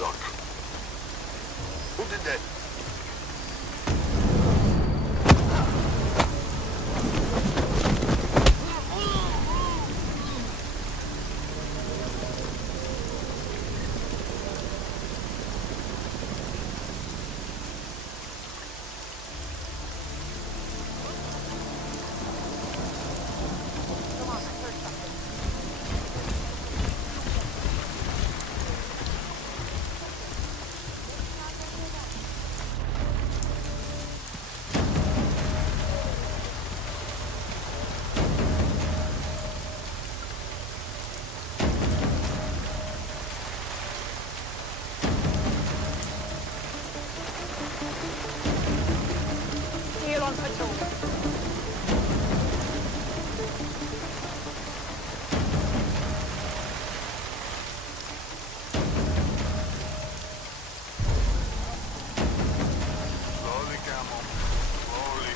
Doc. Who did that? Here on patrol. Slowly, Camel. Slowly.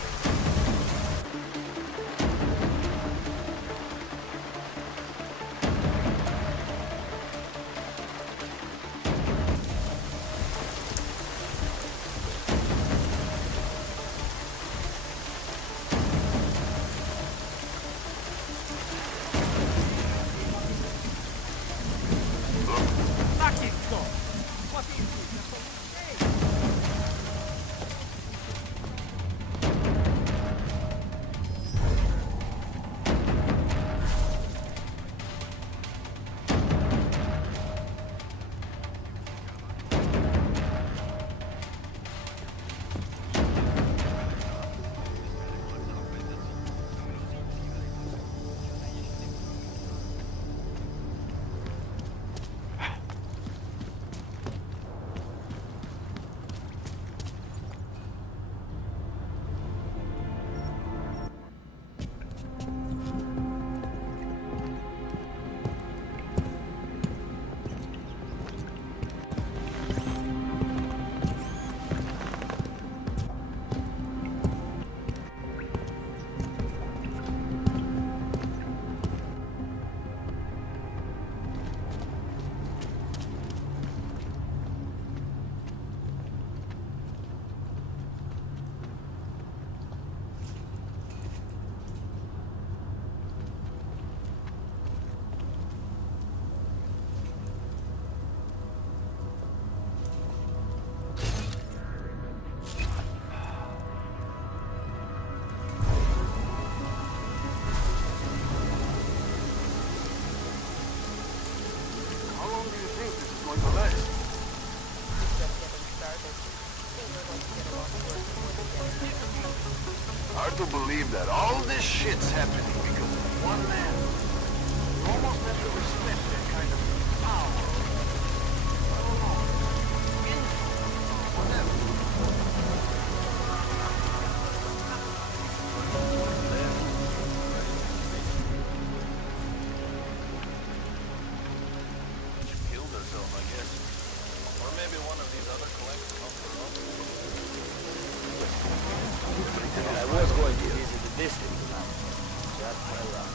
How long do you think this is going to last? Hard to believe that all this shit's happening because of one man. You almost have to respect that kind of power. I don't know. Influence, whatever. She killed herself, I guess. Or maybe one of these other collectors helped her out. I was going to visit the district tonight. Just my luck.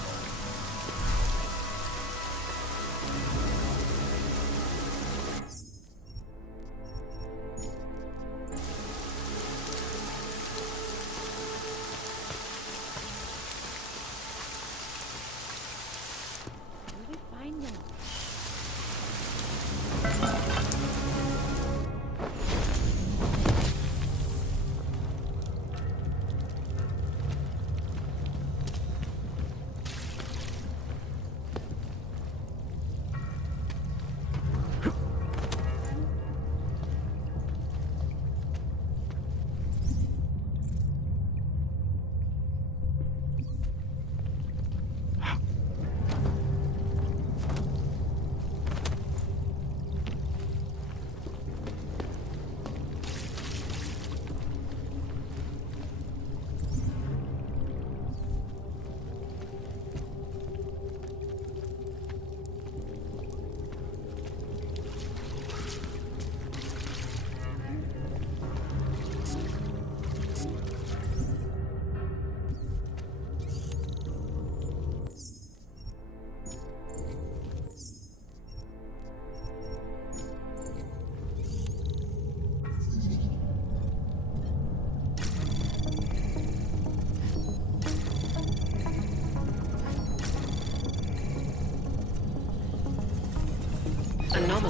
Where did we find them?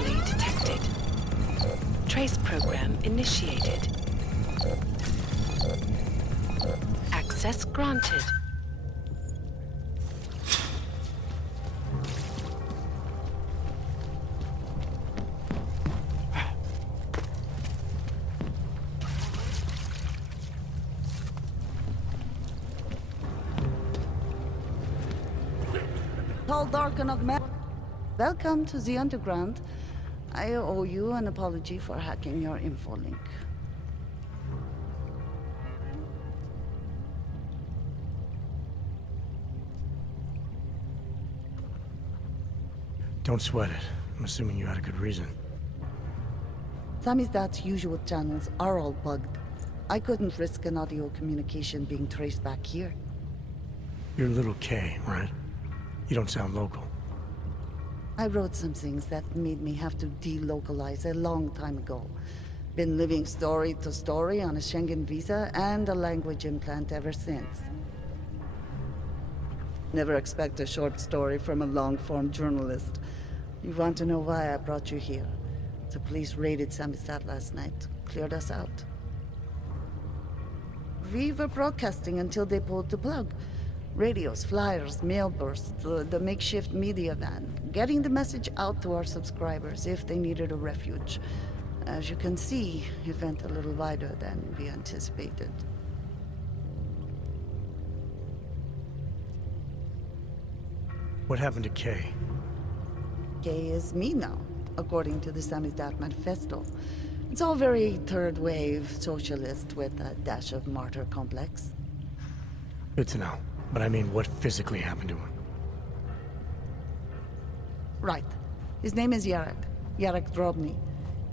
Anomaly detected. Trace program initiated. Access granted. Tall, dark, and augmented. Welcome to the Underground. I owe you an apology for hacking your info link. Don't sweat it. I'm assuming you had a good reason. Samizdat's usual channels are all bugged. I couldn't risk an audio communication being traced back here. You're little K, right? You don't sound local. I wrote some things that made me have to delocalize a long time ago. Been living story to story on a Schengen visa and a language implant ever since. Never expect a short story from a long-form journalist. You want to know why I brought you here? The police raided Samizdat last night. Cleared us out. We were broadcasting until they pulled the plug. Radios, flyers, mail bursts, the makeshift media van. Getting the message out to our subscribers if they needed a refuge. As you can see, it went a little wider than we anticipated. What happened to Kay? Kay is me now, according to the Samizdat Manifesto. It's all very third-wave socialist with a dash of martyr complex. Good to know. But I mean, what physically happened to him? Right. His name is Yarek Drobny.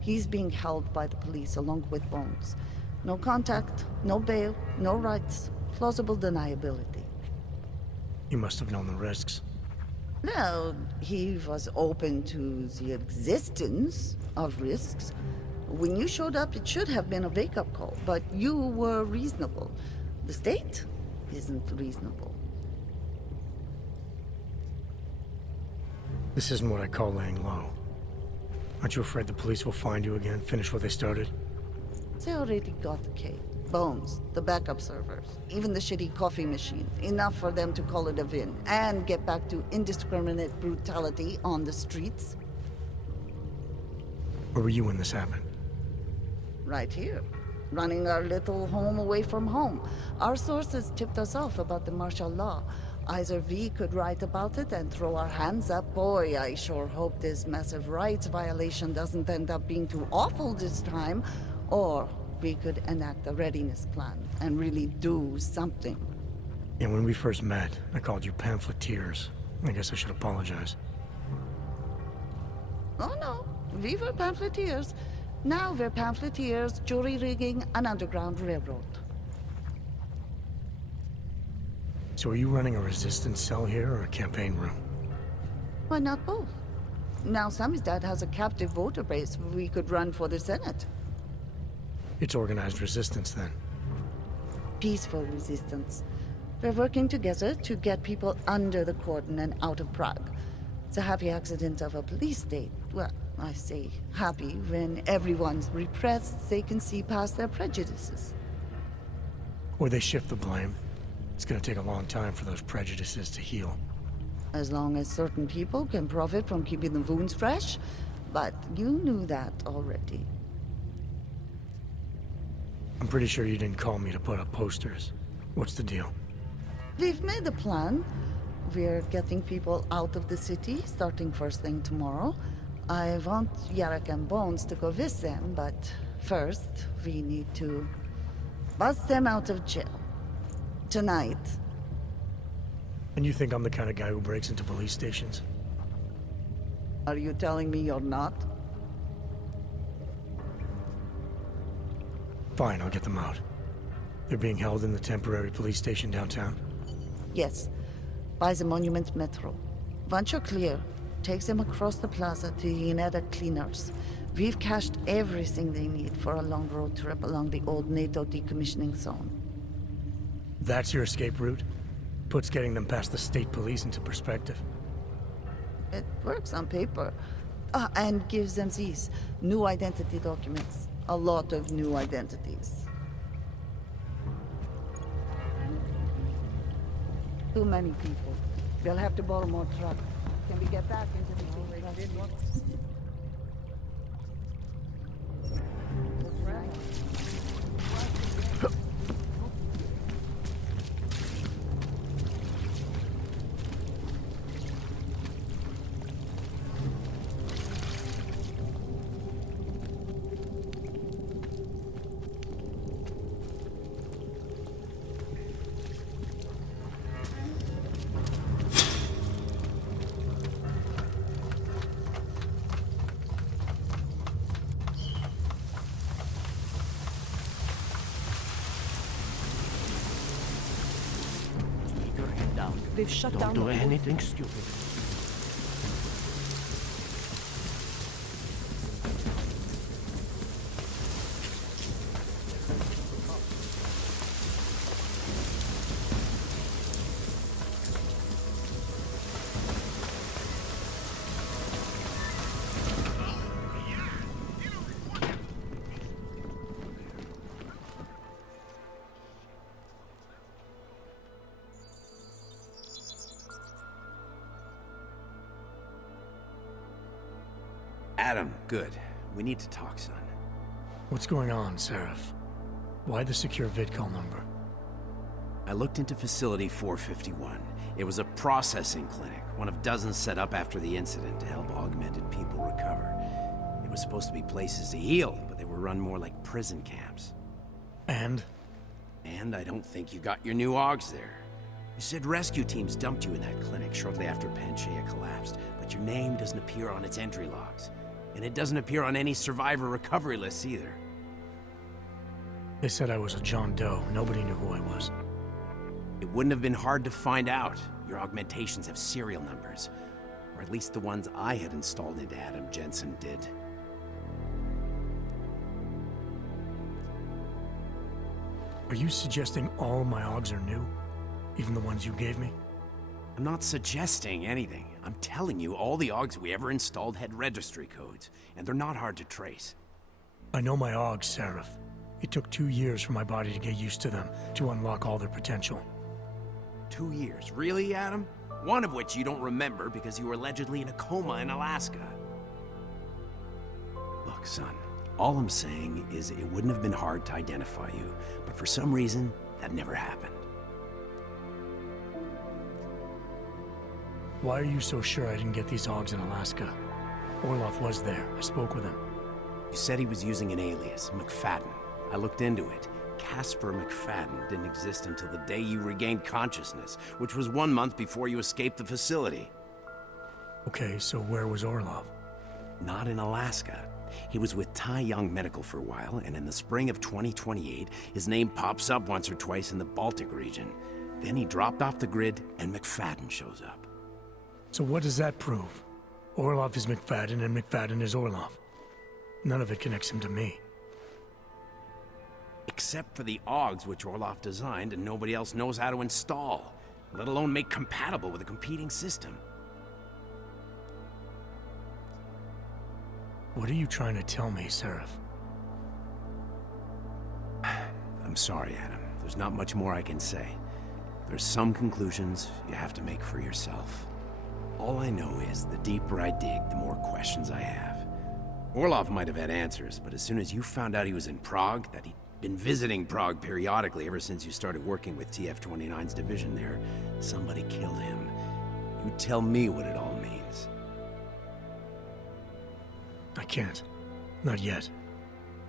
He's being held by the police along with Bones. No contact, no bail, no rights. Plausible deniability. You must have known the risks. No, he was open to the existence of risks. When you showed up, it should have been a wake-up call, but you were reasonable. The state isn't reasonable. This isn't what I call laying low. Aren't you afraid the police will find you again, finish what they started? They already got the K. Bones, the backup servers, even the shitty coffee machine. Enough for them to call it a win and get back to indiscriminate brutality on the streets. Where were you when this happened? Right here. Running our little home away from home. Our sources tipped us off about the martial law. Either we could write about it and throw our hands up. Boy, I sure hope this massive rights violation doesn't end up being too awful this time. Or we could enact a readiness plan and really do something. Yeah, when we first met, I called you pamphleteers. I guess I should apologize. Oh no, we were pamphleteers. Now we're pamphleteers, jury-rigging an underground railroad. So are you running a resistance cell here or a campaign room? Why not both? Now Samizdat has a captive voter base we could run for the Senate. It's organized resistance then. Peaceful resistance. We're working together to get people under the cordon and out of Prague. It's a happy accident of a police state. Well, I say happy when everyone's repressed, they can see past their prejudices. Or they shift the blame. It's gonna take a long time for those prejudices to heal. As long as certain people can profit from keeping the wounds fresh. But you knew that already. I'm pretty sure you didn't call me to put up posters. What's the deal? We've made a plan. We're getting people out of the city, starting first thing tomorrow. I want Yarek and Bones to go with them, but first, we need to bust them out of jail. Tonight. And you think I'm the kind of guy who breaks into police stations? Are you telling me you're not? Fine, I'll get them out. They're being held in the temporary police station downtown? Yes. By the Monument Metro. Once you're clear, takes them across the plaza to the United Cleaners. We've cached everything they need for a long road trip along the old NATO decommissioning zone. That's your escape route? Puts getting them past the state police into perspective. It works on paper. And gives them these new identity documents. A lot of new identities. Too many people. They'll have to borrow more trucks. Can we get back into the They've shut Don't down do the whole anything stupid. Adam, good. We need to talk, son. What's going on, Seraph? Why the secure vidcall number? I looked into Facility 451. It was a processing clinic, one of dozens set up after the incident to help augmented people recover. It was supposed to be places to heal, but they were run more like prison camps. And? And I don't think you got your new augs there. You said rescue teams dumped you in that clinic shortly after Panchaea collapsed, but your name doesn't appear on its entry logs. And it doesn't appear on any survivor recovery lists either. They said I was a John Doe. Nobody knew who I was. It wouldn't have been hard to find out. Your augmentations have serial numbers. Or at least the ones I had installed into Adam Jensen did. Are you suggesting all my augs are new? Even the ones you gave me? I'm not suggesting anything. I'm telling you, all the augs we ever installed had registry codes, and they're not hard to trace. I know my augs, Seraph. It took 2 years for my body to get used to them, to unlock all their potential. 2 years? Really, Adam? One of which you don't remember because you were allegedly in a coma in Alaska. Look, son, all I'm saying is it wouldn't have been hard to identify you, but for some reason, that never happened. Why are you so sure I didn't get these augs in Alaska? Orloff was there. I spoke with him. You said he was using an alias, McFadden. I looked into it. Casper McFadden didn't exist until the day you regained consciousness, which was 1 month before you escaped the facility. Okay, so where was Orloff? Not in Alaska. He was with Tai Young Medical for a while, and in the spring of 2028, his name pops up once or twice in the Baltic region. Then he dropped off the grid, and McFadden shows up. So what does that prove? Orloff is McFadden, and McFadden is Orloff. None of it connects him to me. Except for the augs which Orloff designed and nobody else knows how to install, let alone make compatible with a competing system. What are you trying to tell me, Seraph? I'm sorry, Adam. There's not much more I can say. There's some conclusions you have to make for yourself. All I know is the deeper I dig, the more questions I have. Orloff might have had answers, but as soon as you found out he was in Prague, that he'd been visiting Prague periodically ever since you started working with TF-29's division there, somebody killed him. You tell me what it all means. I can't. Not yet.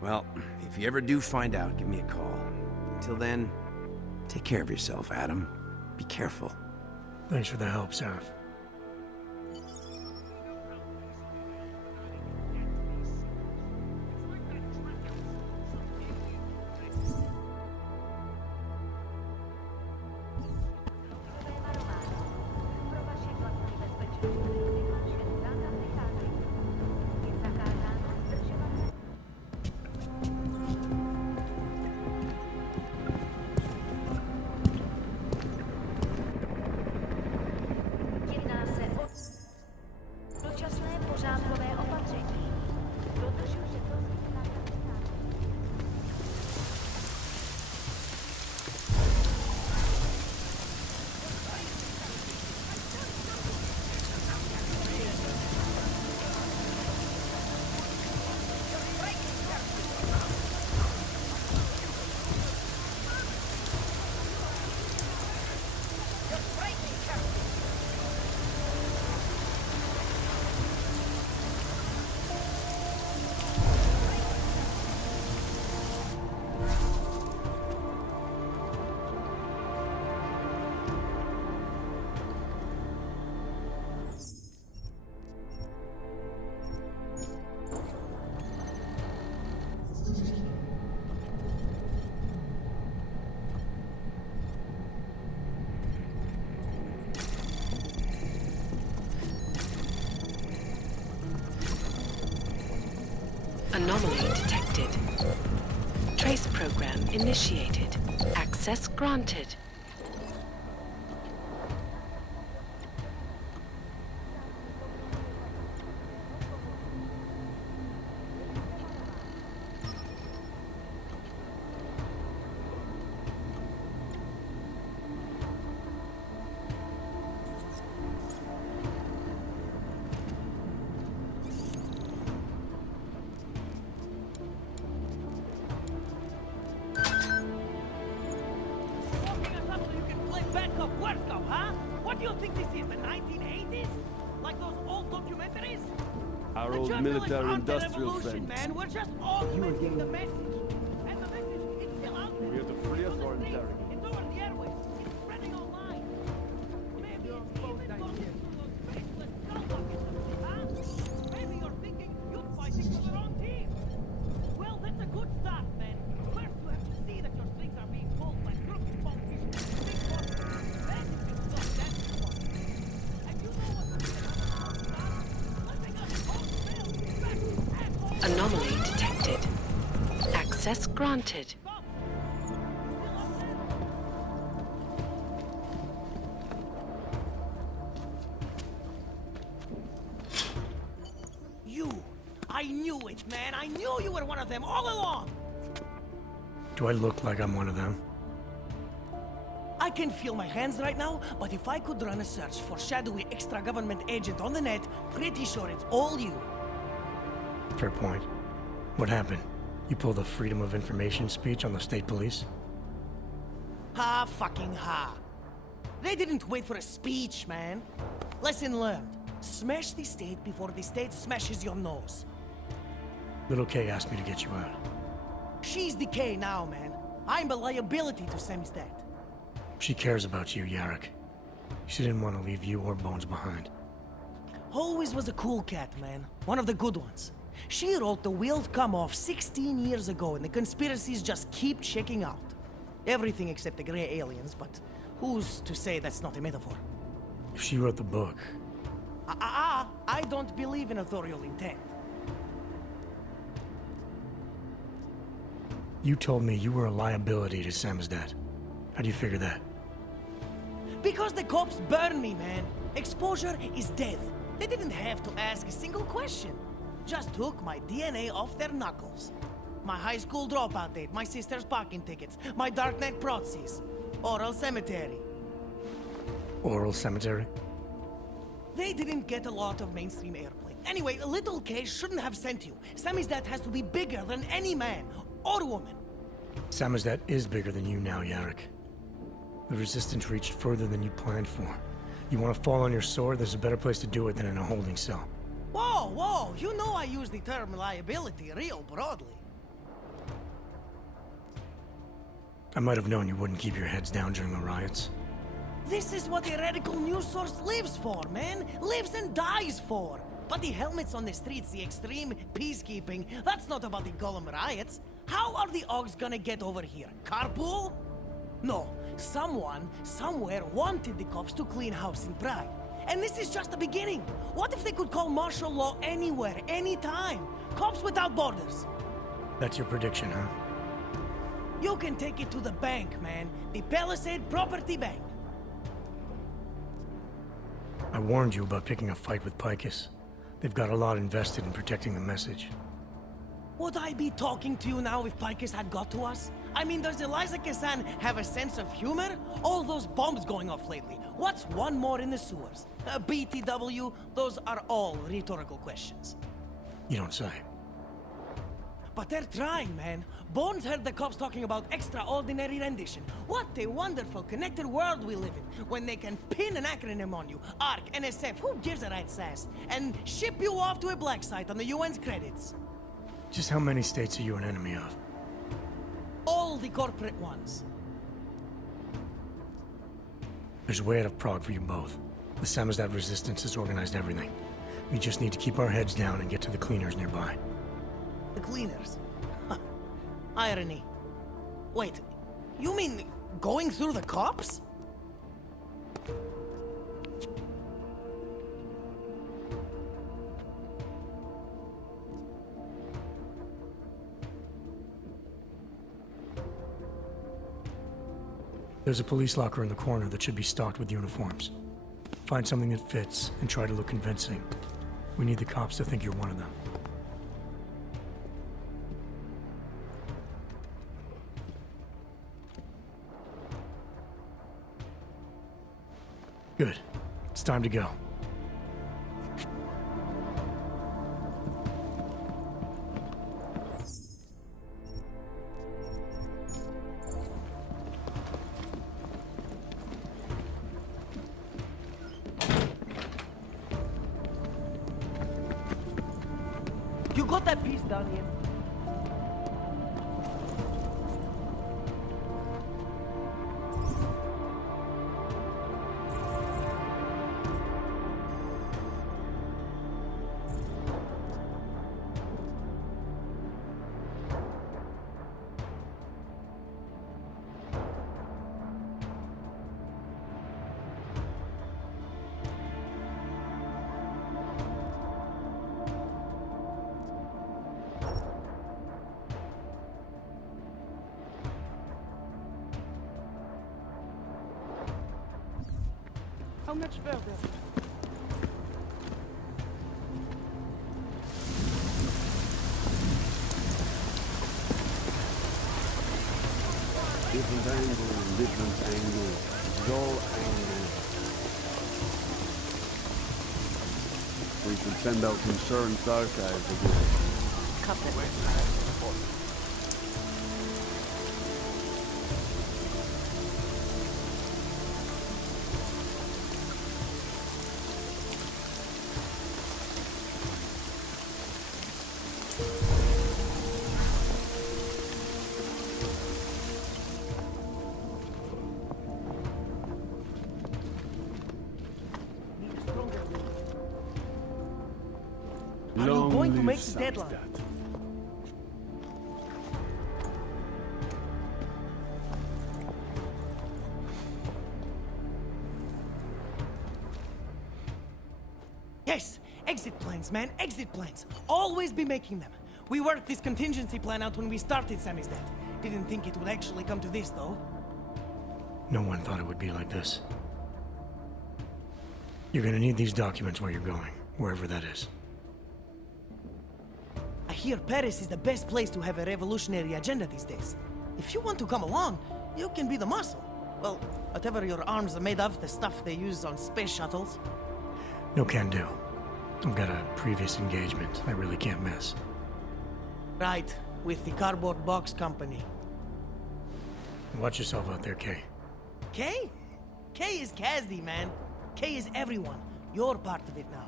Well, if you ever do find out, give me a call. Until then, take care of yourself, Adam. Be careful. Thanks for the help, Seraph. Anomaly detected. Trace program initiated. Access granted. Walking us up so you can play backup Where's Go, huh? What do you think this is, the 1980s? Like those old documentaries? Our The old journalists aren't the military-industrial revolution, friends. man. We're just augmenting the message. And the message is still out there. We have to free us It's on or the streets. interrogate. It's over the airwaves. It's spreading online. Maybe it's even going through those faceless skullbuckets, huh? Maybe you're thinking you're fighting for the wrong team. Well, that's a good start, man. First, you have to see that your strings are being pulled by crooked politicians and big bosses. Then you can stop that war. And you know what to do about that? Letting us wholesale back assholes. Anomaly detected. Access granted. Stop. You still up there? You! I knew it, man! I knew you were one of them all along! Do I look like I'm one of them? I can feel my hands right now, but if I could run a search for shadowy extra-government agent on the net, pretty sure it's all you. Fair point. What happened? You pulled a Freedom of Information speech on the state police? Ha fucking ha. They didn't wait for a speech, man. Lesson learned. Smash the state before the state smashes your nose. Little K asked me to get you out. She's the K now, man. I'm a liability to Samizdat. She cares about you, Yarrick. She didn't want to leave you or Bones behind. Always was a cool cat, man. One of the good ones. She wrote The Wheels Come Off 16 years ago, and the conspiracies just keep checking out. Everything except the gray aliens, but who's to say that's not a metaphor? If she wrote the book, I don't believe in authorial intent. you told me you were a liability to Samizdat. How do you figure that? Because the cops burn me, man. Exposure is death. They didn't have to ask a single question. Just took my DNA off their knuckles. My high school dropout date, my sister's parking tickets, my darknet proxies. Oral cemetery. Oral cemetery? They didn't get a lot of mainstream airplay. Anyway, Little K shouldn't have sent you. Samizdat has to be bigger than any man or woman. Samizdat is bigger than you now, Yarrick. The Resistance reached further than you planned for. You want to fall on your sword, there's a better place to do it than in a holding cell. Whoa, whoa, you know I use the term liability real broadly. I might have known you wouldn't keep your heads down during the riots. This is what a radical news source lives for, man. Lives and dies for. But the helmets on the streets, the extreme peacekeeping, that's not about the Golem riots. How are the Augs gonna get over here? Carpool? No. Someone, somewhere wanted the cops to clean house in Prague. And this is just the beginning. What if they could call martial law anywhere, anytime? Cops without borders. That's your prediction, huh? You can take it to the bank, man. The Palisade Property Bank. I warned you about picking a fight with Picus. They've got a lot invested in protecting the message. Would I be talking to you now if Picus had got to us? I mean, does Eliza Kazan have a sense of humor? All those bombs going off lately. What's one more in the sewers? BTW, those are all rhetorical questions. You don't say. But they're trying, man. Bones heard the cops talking about extraordinary rendition. What a wonderful, connected world we live in, when they can pin an acronym on you, ARC, NSF, who gives a rat's ass, and ship you off to a black site on the UN's credits. Just how many states are you an enemy of? All the corporate ones. There's a way out of Prague for you both. The Samizdat resistance has organized everything. We just need to keep our heads down and get to the cleaners nearby. The cleaners. Huh. Irony. Wait, you mean going through the cops? There's a police locker in the corner that should be stocked with uniforms. Find something that fits and try to look convincing. We need the cops to think you're one of them. Good. It's time to go. You got that piece down here? How much further? Different angle. Dull angle. We should send out concerned archives again. Are you going to make the deadline? Yes! Exit plans, man! Exit plans! Always be making them! We worked this contingency plan out when we started Sammy's death. Didn't think it would actually come to this, though. No one thought it would be like this. You're gonna need these documents where you're going, wherever that is. I hear Paris is the best place to have a revolutionary agenda these days. If you want to come along, you can be the muscle. Well, whatever your arms are made of, the stuff they use on space shuttles. No can do. I've got a previous engagement I really can't miss. Right, with the cardboard box company. Watch yourself out there, Kay. Kay? Kay is Kazdi, man. Kay is everyone. You're part of it now.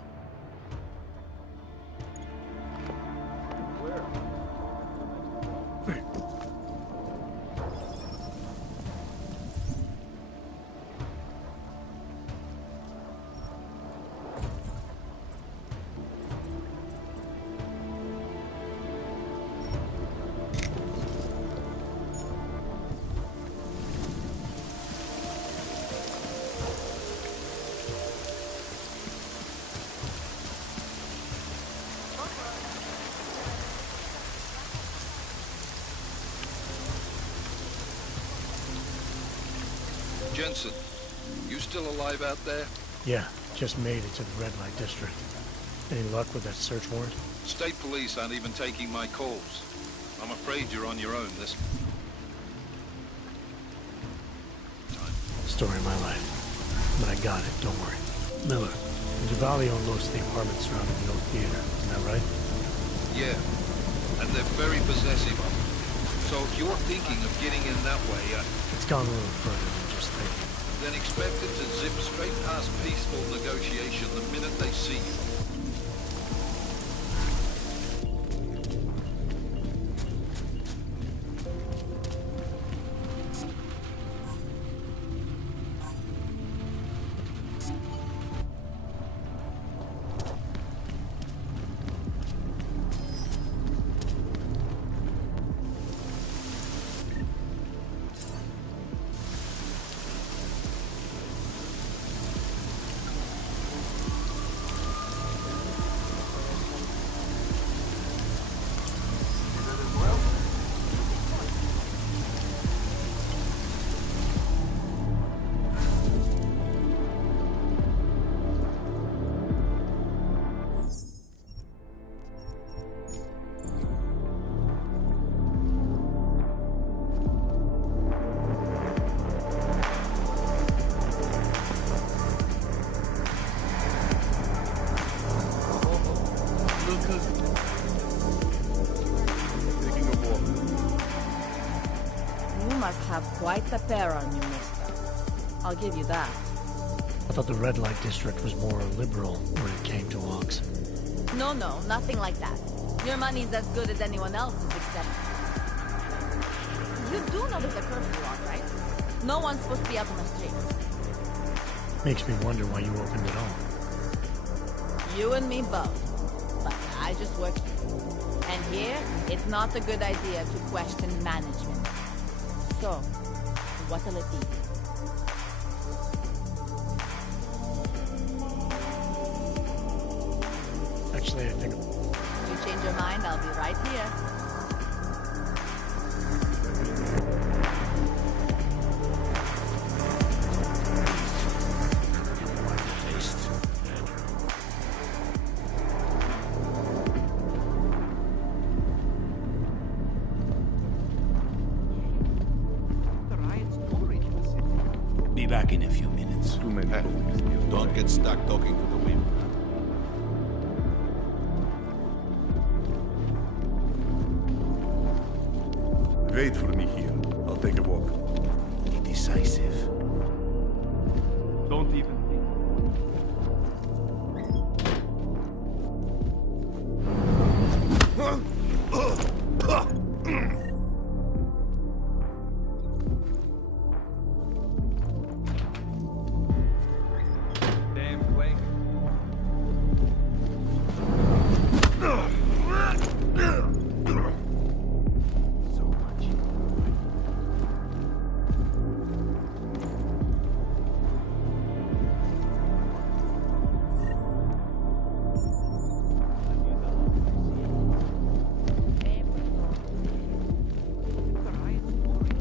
Jensen, you still alive out there? Yeah, just made it to the red light district. Any luck with that search warrant? State police aren't even taking my calls. I'm afraid you're on your own this time. Story of my life. But I got it, don't worry. Miller, Duvalli owns most of the apartments surrounding the old theater, isn't that right? Yeah, and they're very possessive of it. So if you're thinking of getting in that way, It's gone a little further than just thinking. then expect it to zip straight past peaceful negotiation the minute they see you. must have quite the pair on you, mister. I'll give you that. I thought the red light district was more liberal when it came to walks. No, nothing like that. Your money's as good as anyone else's, except... You do know there's a curfew law, right? No one's supposed to be out on the streets. Makes me wonder why you opened it all. You and me both. But I just work here. And here, it's not a good idea to question management. So, what'll it be? Actually, I think... You change your mind, I'll be right here. The riot's already pacific. Be back in a few minutes. Too many police. Don't get stuck talking to the wind. Wait for me here. I'll take a walk. Be decisive. Don't even think. Damn quick. So much. The riot's already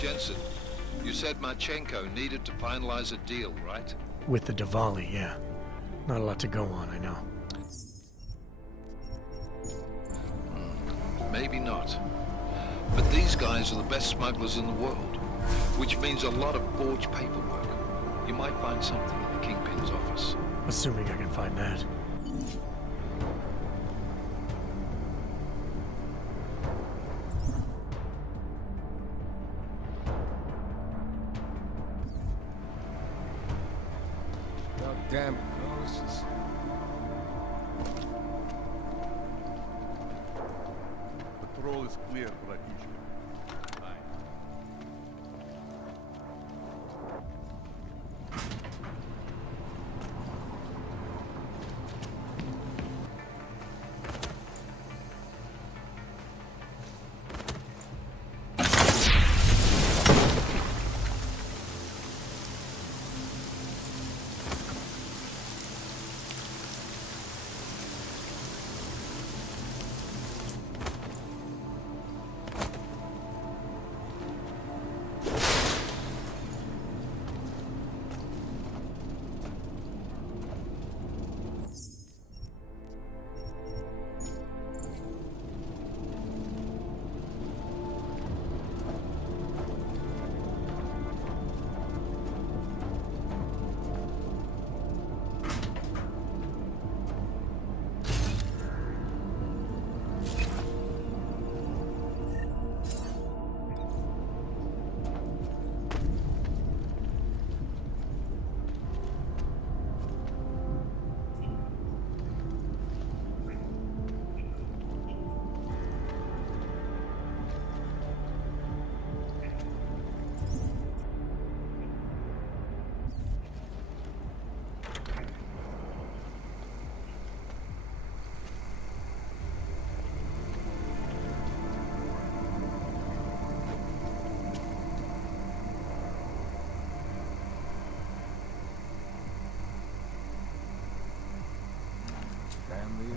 Jensen, you said Marchenko needed to finalize a deal, right? With the Diwali, yeah. Not a lot to go on, I know. Maybe not. But these guys are the best smugglers in the world, which means a lot of forged paperwork. You might find something in the Kingpin's office. Assuming I can find that. Damn ghosts. Patrol is clear, Bratishka. Aye.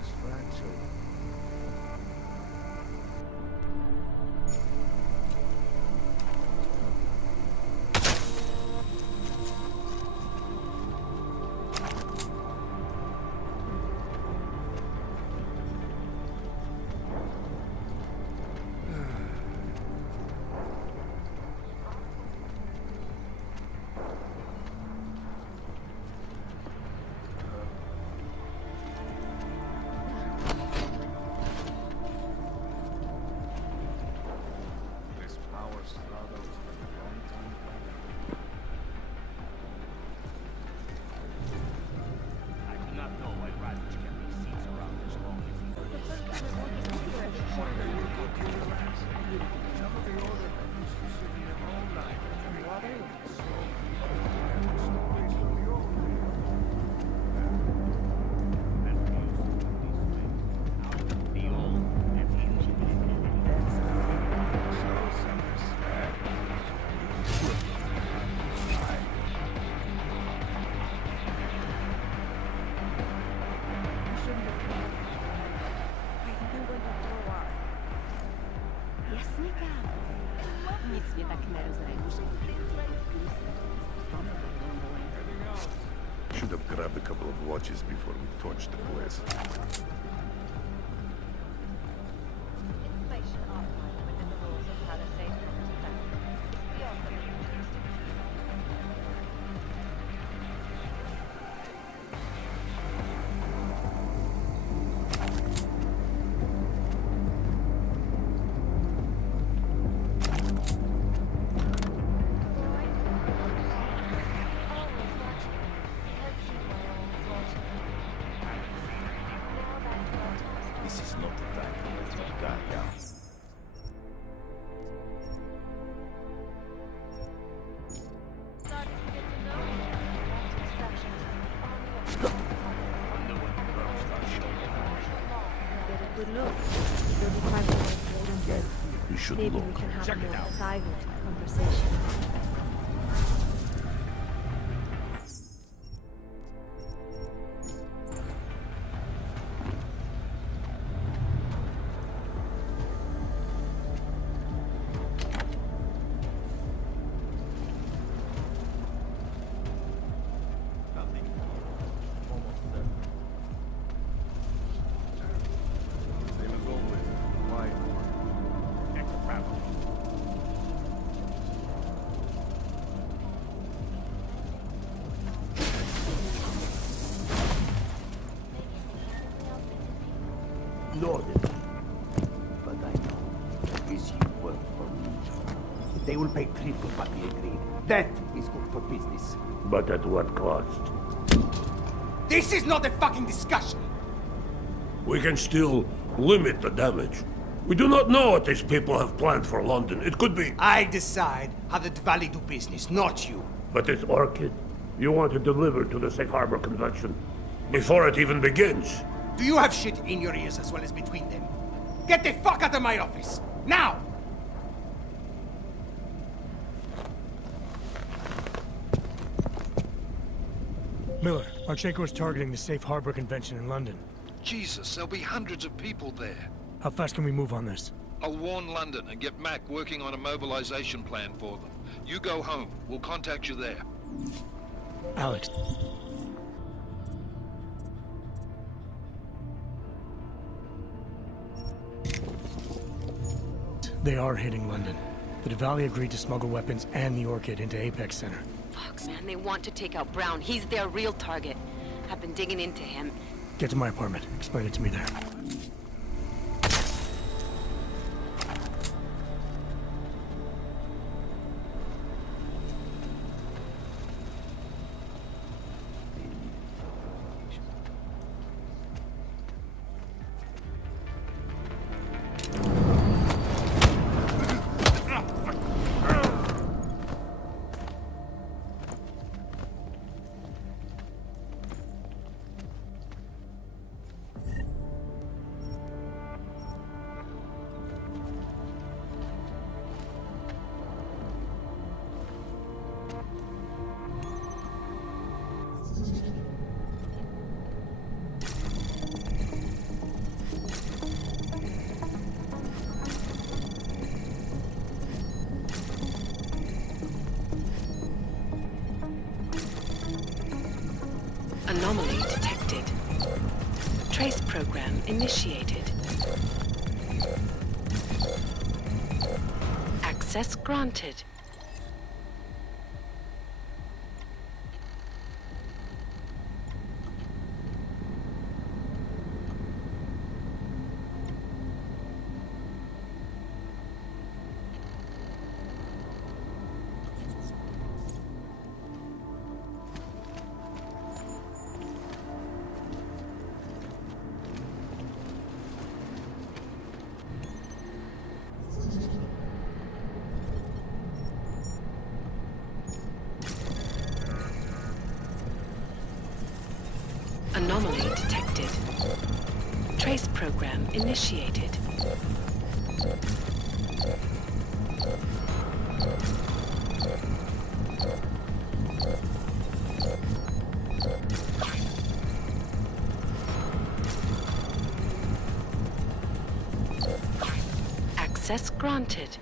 this fracture. This power struggle's been a long time coming. I do not know why Radich kept these seats around as long as he Some of the older men used to sit here all night and watch stories from the old days. the old and ancient. Show some respect. Nic mnie tak nie rozręczy. Should have grabbed a couple of watches before we torched the place. This is not the time to let your guard down. Wonder when the girls start showing out. Get a good look. 35 minutes later. You should Maybe look. we can have Check a it more out. private conversation. Nothing. Almost there. Same as always. Quiet. Next travel. Loaded. But I know this you work for me. They will pay triple what we agreed. That is good for business. But at what cost? This is not a fucking discussion! We can still limit the damage. We do not know what these people have planned for London. It could be... I decide how the Valley do business, not you. But it's Orchid. You want to deliver to the Safe Harbor Convention before it even begins. Do you have shit in your ears as well as between them? Get the fuck out of my office! Now! Miller, Marchenko is targeting the Safe Harbor Convention in London. Jesus, there'll be hundreds of people there. How fast can we move on this? I'll warn London and get Mac working on a mobilization plan for them. You go home. We'll contact you there. Alex. They are hitting London. The Diwali agreed to smuggle weapons and the Orchid into Apex Center. Fuck, man, they want to take out Brown. He's their real target. I've been digging into him. Get to my apartment. Explain it to me there. Anomaly detected. Trace program initiated. Access granted. Anomaly detected. Trace program initiated. Access granted.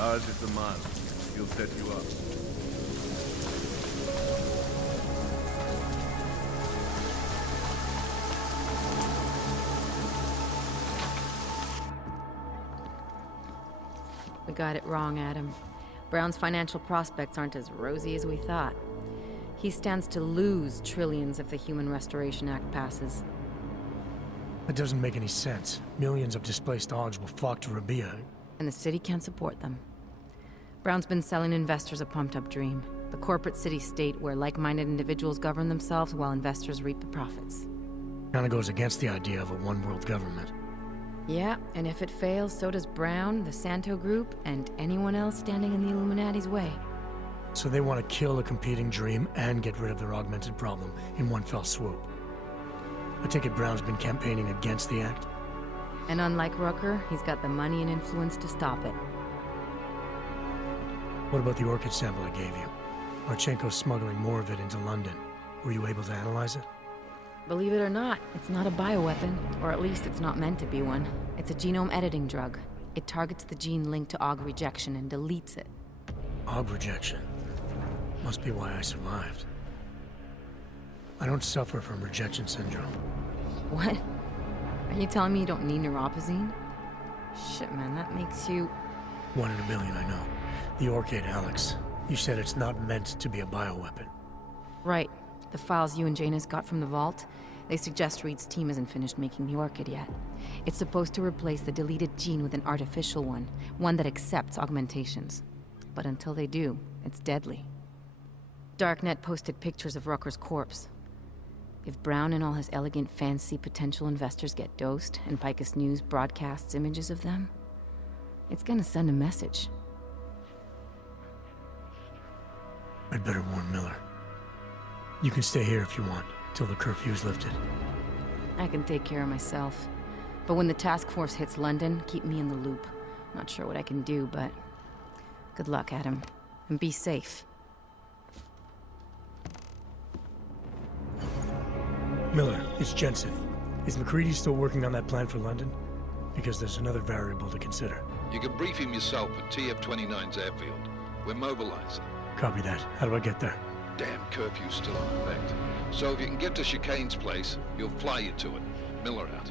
Dodge is the man. He'll set you up. We got it wrong, Adam. Brown's financial prospects aren't as rosy as we thought. He stands to lose trillions if the Human Restoration Act passes. That doesn't make any sense. Millions of displaced Augs will flock to Rabia. And the city can't support them. Brown's been selling investors a pumped-up dream. The corporate city-state where like-minded individuals govern themselves while investors reap the profits. Kinda goes against the idea of a one-world government. Yeah, and if it fails, so does Brown, the Santo Group, and anyone else standing in the Illuminati's way. So they want to kill a competing dream and get rid of their augmented problem in one fell swoop. I take it Brown's been campaigning against the act? And unlike Rucker, he's got the money and influence to stop it. What about the orchid sample I gave you? Marchenko's smuggling more of it into London. Were you able to analyze it? Believe it or not, it's not a bioweapon, or at least it's not meant to be one. It's a genome editing drug. It targets the gene linked to Aug rejection and deletes it. Aug rejection? Must be why I survived. I don't suffer from rejection syndrome. What? Are you telling me you don't need neuropazine? Shit, man, that makes you... 1 in a billion, I know. The Orchid, Alex. You said it's not meant to be a bioweapon. Right. The files you and Janus got from the vault, they suggest Reed's team isn't finished making the Orchid yet. It's supposed to replace the deleted gene with an artificial one that accepts augmentations. But until they do, it's deadly. Darknet posted pictures of Rucker's corpse. If Brown and all his elegant, fancy potential investors get dosed, and Picus News broadcasts images of them, it's gonna send a message. I'd better warn Miller. You can stay here if you want, till the curfew's lifted. I can take care of myself. But when the task force hits London, keep me in the loop. Not sure what I can do, but... good luck, Adam. And be safe. Miller, it's Jensen. Is McCready still working on that plan for London? Because there's another variable to consider. You can brief him yourself at TF-29's airfield. We're mobilizing. Copy that. How do I get there? Damn curfew's still in effect. So if you can get to Chicane's place, he'll fly you to it. Miller out.